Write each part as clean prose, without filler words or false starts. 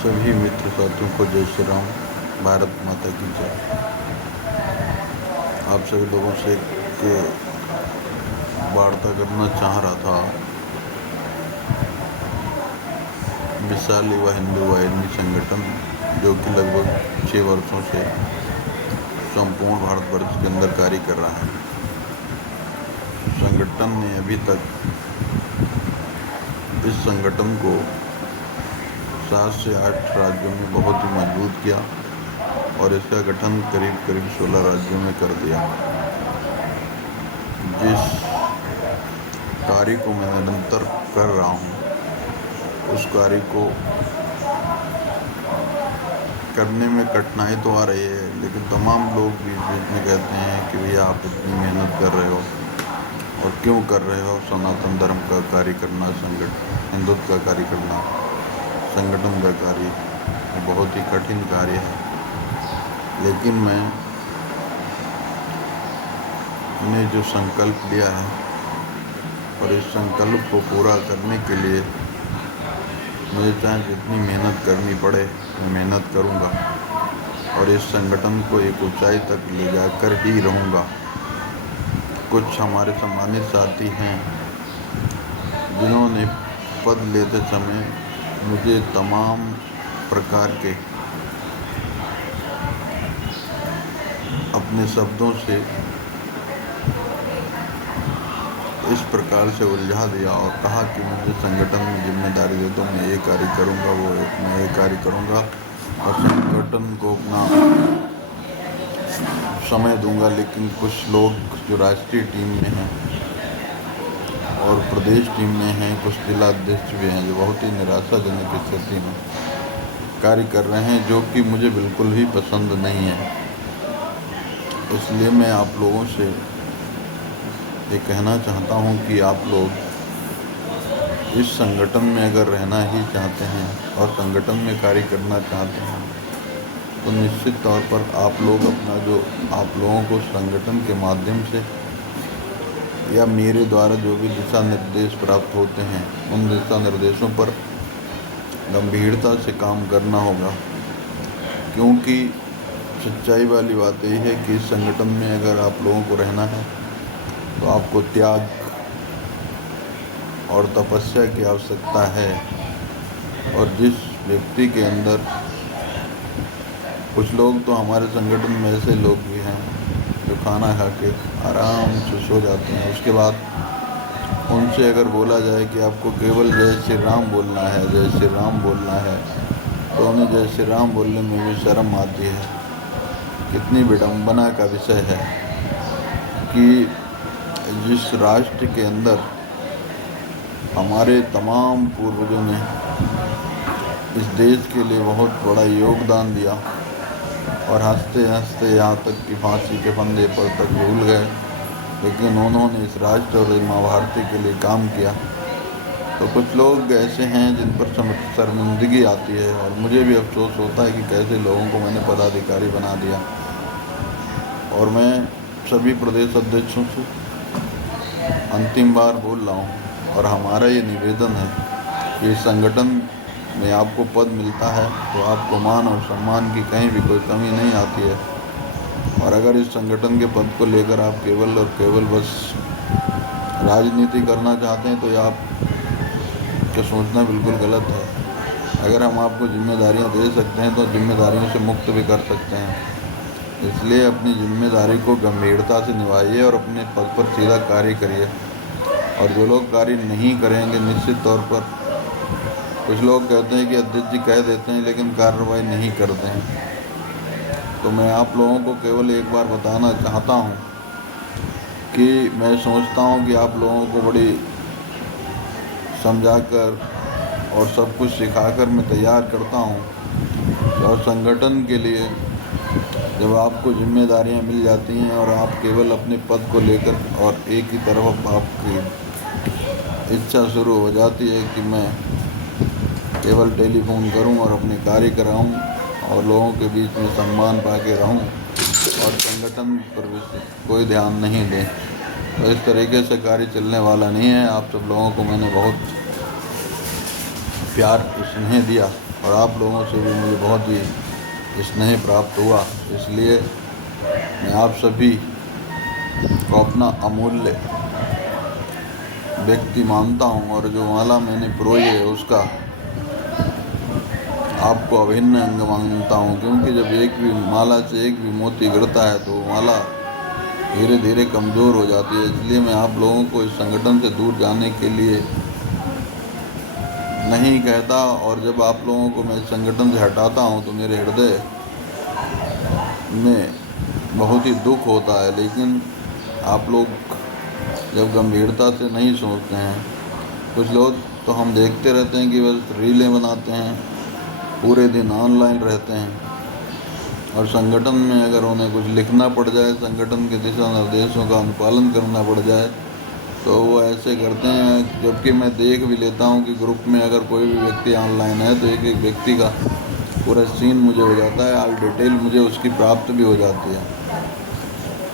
सभी मित्र साथियों को जय श्री राम। भारत माता की जय। आप सभी लोगों से एक वार्ता करना चाह रहा था। विशाल युवा हिंदू वाहिनी संगठन, जो कि लगभग 6 वर्षों से संपूर्ण भारतवर्ष के अंदर कार्य कर रहा है, संगठन ने अभी तक इस संगठन को 7 से 8 राज्यों में बहुत ही मजबूत किया और इसका गठन करीब 16 राज्यों में कर दिया। जिस कार्य को मैं निरंतर कर रहा हूँ, उस कार्य को करने में कठिनाई तो आ रही है, लेकिन तमाम लोग बीच में कहते हैं कि भैया आप इतनी मेहनत कर रहे हो और क्यों कर रहे हो। सनातन धर्म का कार्य करना, हिंदुत्व का कार्य करना, संगठन का कार्य बहुत ही कठिन कार्य है। लेकिन मैंने जो संकल्प लिया है और इस संकल्प को पूरा करने के लिए मुझे चाहे जितनी मेहनत करनी पड़े मैं मेहनत करूँगा और इस संगठन को एक ऊंचाई तक ले जाकर ही रहूँगा। कुछ हमारे सम्मानित साथी हैं जिन्होंने पद लेते समय मुझे तमाम प्रकार के अपने शब्दों से इस प्रकार से उलझा दिया और कहा कि मुझे संगठन में जिम्मेदारी दे दो, मैं ये कार्य करूँगा, मैं ये कार्य करूँगा और संगठन को अपना समय दूंगा। लेकिन कुछ लोग जो राष्ट्रीय टीम में हैं और प्रदेश टीम में हैं, कुछ जिला अध्यक्ष भी हैं, जो बहुत ही निराशाजनक स्थिति में कार्य कर रहे हैं, जो कि मुझे बिल्कुल भी पसंद नहीं है। इसलिए मैं आप लोगों से ये कहना चाहता हूँ कि आप लोग इस संगठन में अगर रहना ही चाहते हैं और संगठन में कार्य करना चाहते हैं, तो निश्चित तौर पर आप लोग अपना जो आप लोगों को संगठन के माध्यम से या मेरे द्वारा जो भी दिशा निर्देश प्राप्त होते हैं, उन दिशा निर्देशों पर गंभीरता से काम करना होगा। क्योंकि सच्चाई वाली बात यही है कि इस संगठन में अगर आप लोगों को रहना है तो आपको त्याग और तपस्या की आवश्यकता है। और जिस व्यक्ति के अंदर, कुछ लोग तो हमारे संगठन में ऐसे लोग भी हैं जो खाना खा के आराम से सो जाते हैं, उसके बाद उनसे अगर बोला जाए कि आपको केवल जय श्री राम बोलना है, जय श्री राम बोलना है, तो उन्हें जय श्री राम बोलने में भी शर्म आती है। कितनी विडंबना का विषय है कि जिस राष्ट्र के अंदर हमारे तमाम पूर्वजों ने इस देश के लिए बहुत बड़ा योगदान दिया और हंसते हंसते यहाँ तक कि फांसी के फंदे पर तक भूल गए, लेकिन उन्होंने इस राष्ट्र और माँ भारती के लिए काम किया। तो कुछ लोग ऐसे हैं जिन पर शर्मिंदगी आती है और मुझे भी अफसोस होता है कि कैसे लोगों को मैंने पदाधिकारी बना दिया। और मैं सभी प्रदेश अध्यक्षों से अंतिम बार बोल रहा हूँ और हमारा ये निवेदन है कि इस संगठन में आपको पद मिलता है तो आपको मान और सम्मान की कहीं भी कोई कमी नहीं आती है। और अगर इस संगठन के पद को लेकर आप केवल और केवल बस राजनीति करना चाहते हैं, तो ये आपका सोचना बिल्कुल गलत है। अगर हम आपको जिम्मेदारियां दे सकते हैं तो जिम्मेदारियों से मुक्त भी कर सकते हैं। इसलिए अपनी जिम्मेदारी को गंभीरता से निभाइए और अपने पद पर सीधा कार्य करिए। और जो लोग कार्य नहीं करेंगे, निश्चित तौर पर कुछ लोग कहते हैं कि अध्यक्ष जी कह देते हैं लेकिन कार्रवाई नहीं करते हैं, तो मैं आप लोगों को केवल एक बार बताना चाहता हूँ कि मैं समझता हूँ कि आप लोगों को बड़ी समझाकर और सब कुछ सिखाकर मैं तैयार करता हूँ। और संगठन के लिए जब आपको जिम्मेदारियां मिल जाती हैं और आप केवल अपने पद को लेकर और एक ही तरफ आपकी इच्छा शुरू हो जाती है कि मैं केवल टेलीफोन करूं और अपने कार्य कराऊं और लोगों के बीच में सम्मान पाके रहूं और संगठन पर कोई ध्यान नहीं दें, तो इस तरीके से कार्य चलने वाला नहीं है। आप सब लोगों को मैंने बहुत प्यार स्नेह दिया और आप लोगों से भी मुझे बहुत ही स्नेह प्राप्त हुआ। इसलिए मैं आप सभी को अपना अमूल्य व्यक्ति मानता हूँ और जो माला मैंने पिरोई है उसका आपको अभिन्न अंग मानता हूँ, क्योंकि जब एक भी माला से एक भी मोती गिरता है तो माला धीरे धीरे कमज़ोर हो जाती है। इसलिए मैं आप लोगों को इस संगठन से दूर जाने के लिए नहीं कहता, और जब आप लोगों को मैं इस संगठन से हटाता हूँ तो मेरे हृदय में बहुत ही दुख होता है। लेकिन आप लोग जब गंभीरता से नहीं सोचते हैं, कुछ लोग तो हम देखते रहते हैं कि बस रीलें बनाते हैं, पूरे दिन ऑनलाइन रहते हैं, और संगठन में अगर उन्हें कुछ लिखना पड़ जाए, संगठन के दिशा निर्देशों का अनुपालन करना पड़ जाए तो वो ऐसे करते हैं। जबकि मैं देख भी लेता हूँ कि ग्रुप में अगर कोई भी व्यक्ति ऑनलाइन है तो एक एक व्यक्ति का पूरा सीन मुझे हो जाता है, ऑल डिटेल मुझे उसकी प्राप्त भी हो जाती है।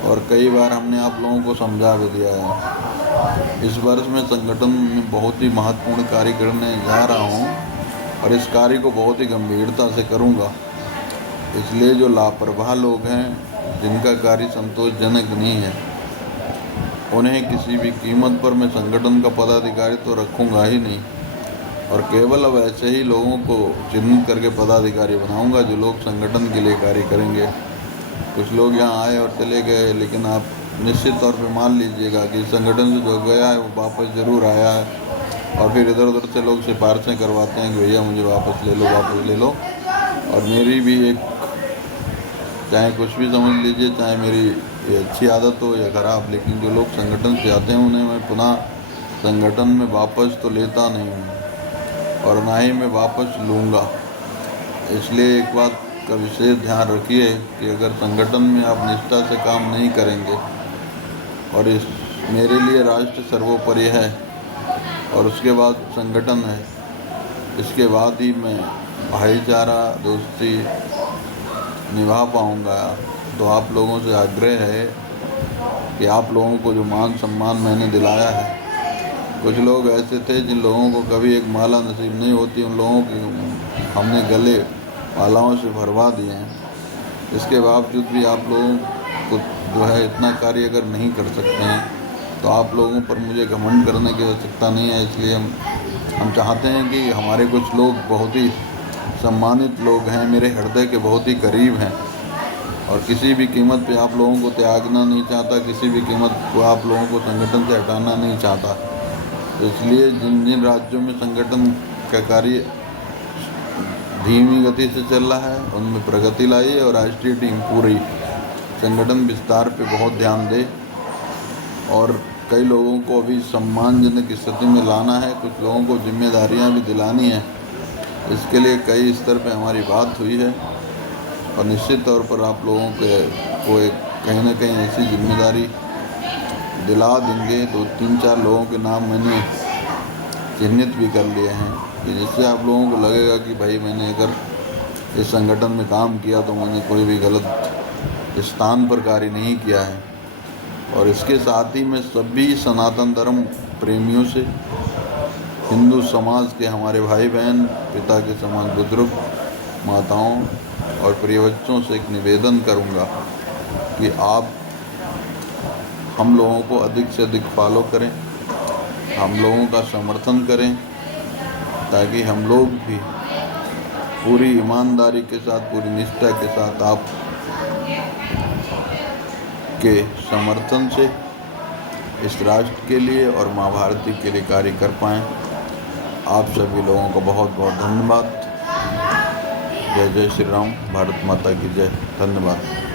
और कई बार हमने आप लोगों को समझा भी दिया है। इस वर्ष मैं संगठन में बहुत ही महत्वपूर्ण कार्य करने जा रहा हूँ और इस कार्य को बहुत ही गंभीरता से करूँगा। इसलिए जो लापरवाह लोग हैं, जिनका कार्य संतोषजनक नहीं है, उन्हें किसी भी कीमत पर मैं संगठन का पदाधिकारी तो रखूँगा ही नहीं, और केवल अब ऐसे ही लोगों को चिन्हित करके पदाधिकारी बनाऊँगा जो लोग संगठन के लिए कार्य करेंगे। कुछ लोग यहाँ आए और चले गए, लेकिन आप निश्चित तौर पे मान लीजिएगा कि संगठन से जो गया है वो वापस ज़रूर आया है, और फिर इधर उधर से लोग सिफारिशें करवाते हैं कि भैया मुझे वापस ले लो, वापस ले लो। और मेरी भी एक, चाहे कुछ भी समझ लीजिए, चाहे मेरी ये अच्छी आदत हो या ख़राब, लेकिन जो लोग संगठन से आते हैं उन्हें मैं पुनः संगठन में वापस तो लेता नहीं हूँ और ना ही मैं वापस लूँगा। इसलिए एक बात का विशेष ध्यान रखिए कि अगर संगठन में आप निष्ठा से काम नहीं करेंगे, और इस मेरे लिए राष्ट्र सर्वोपरि है और उसके बाद संगठन है, इसके बाद ही मैं भाईचारा दोस्ती निभा पाऊँगा। तो आप लोगों से आग्रह है कि आप लोगों को जो मान सम्मान मैंने दिलाया है, कुछ लोग ऐसे थे जिन लोगों को कभी एक माला नसीब नहीं होती, उन लोगों की हमने गले मालाओं से भरवा दिए हैं। इसके बावजूद भी आप लोगों को जो है इतना कार्य अगर नहीं कर सकते हैं तो आप लोगों पर मुझे घमंड करने की आवश्यकता नहीं है। इसलिए हम चाहते हैं कि हमारे कुछ लोग बहुत ही सम्मानित लोग हैं, मेरे हृदय के बहुत ही करीब हैं, और किसी भी कीमत पे आप लोगों को त्यागना नहीं चाहता, किसी भी कीमत को आप लोगों को संगठन से हटाना नहीं चाहता। तो इसलिए जिन जिन राज्यों में संगठन का कार्य धीमी गति से चल रहा है उनमें प्रगति लाइए, और राष्ट्रीय टीम पूरी संगठन विस्तार पे बहुत ध्यान दे, और कई लोगों को अभी सम्मानजनक स्थिति में लाना है, कुछ लोगों को जिम्मेदारियां भी दिलानी है। इसके लिए कई स्तर पे हमारी बात हुई है, और निश्चित तौर पर आप लोगों को एक कहीं ना कहीं ऐसी जिम्मेदारी दिला देंगे। 2-3-4 लोगों के नाम मैंने चिन्हित भी कर लिए हैं कि जिससे आप लोगों को लगेगा कि भाई मैंने अगर इस संगठन में काम किया तो मैंने कोई भी गलत स्थान पर कार्य नहीं किया है। और इसके साथ ही मैं सभी सनातन धर्म प्रेमियों से, हिंदू समाज के हमारे भाई बहन, पिता के समान बुजुर्ग, माताओं और प्रिय बच्चों से एक निवेदन करूंगा कि आप हम लोगों को अधिक से अधिक फॉलो करें, हम लोगों का समर्थन करें, ताकि हम लोग भी पूरी ईमानदारी के साथ, पूरी निष्ठा के साथ आप के समर्थन से इस राष्ट्र के लिए और माँ भारती के लिए कार्य कर पाएँ। आप सभी लोगों को बहुत बहुत धन्यवाद। जय जय श्री राम, भारत माता की जय। धन्यवाद।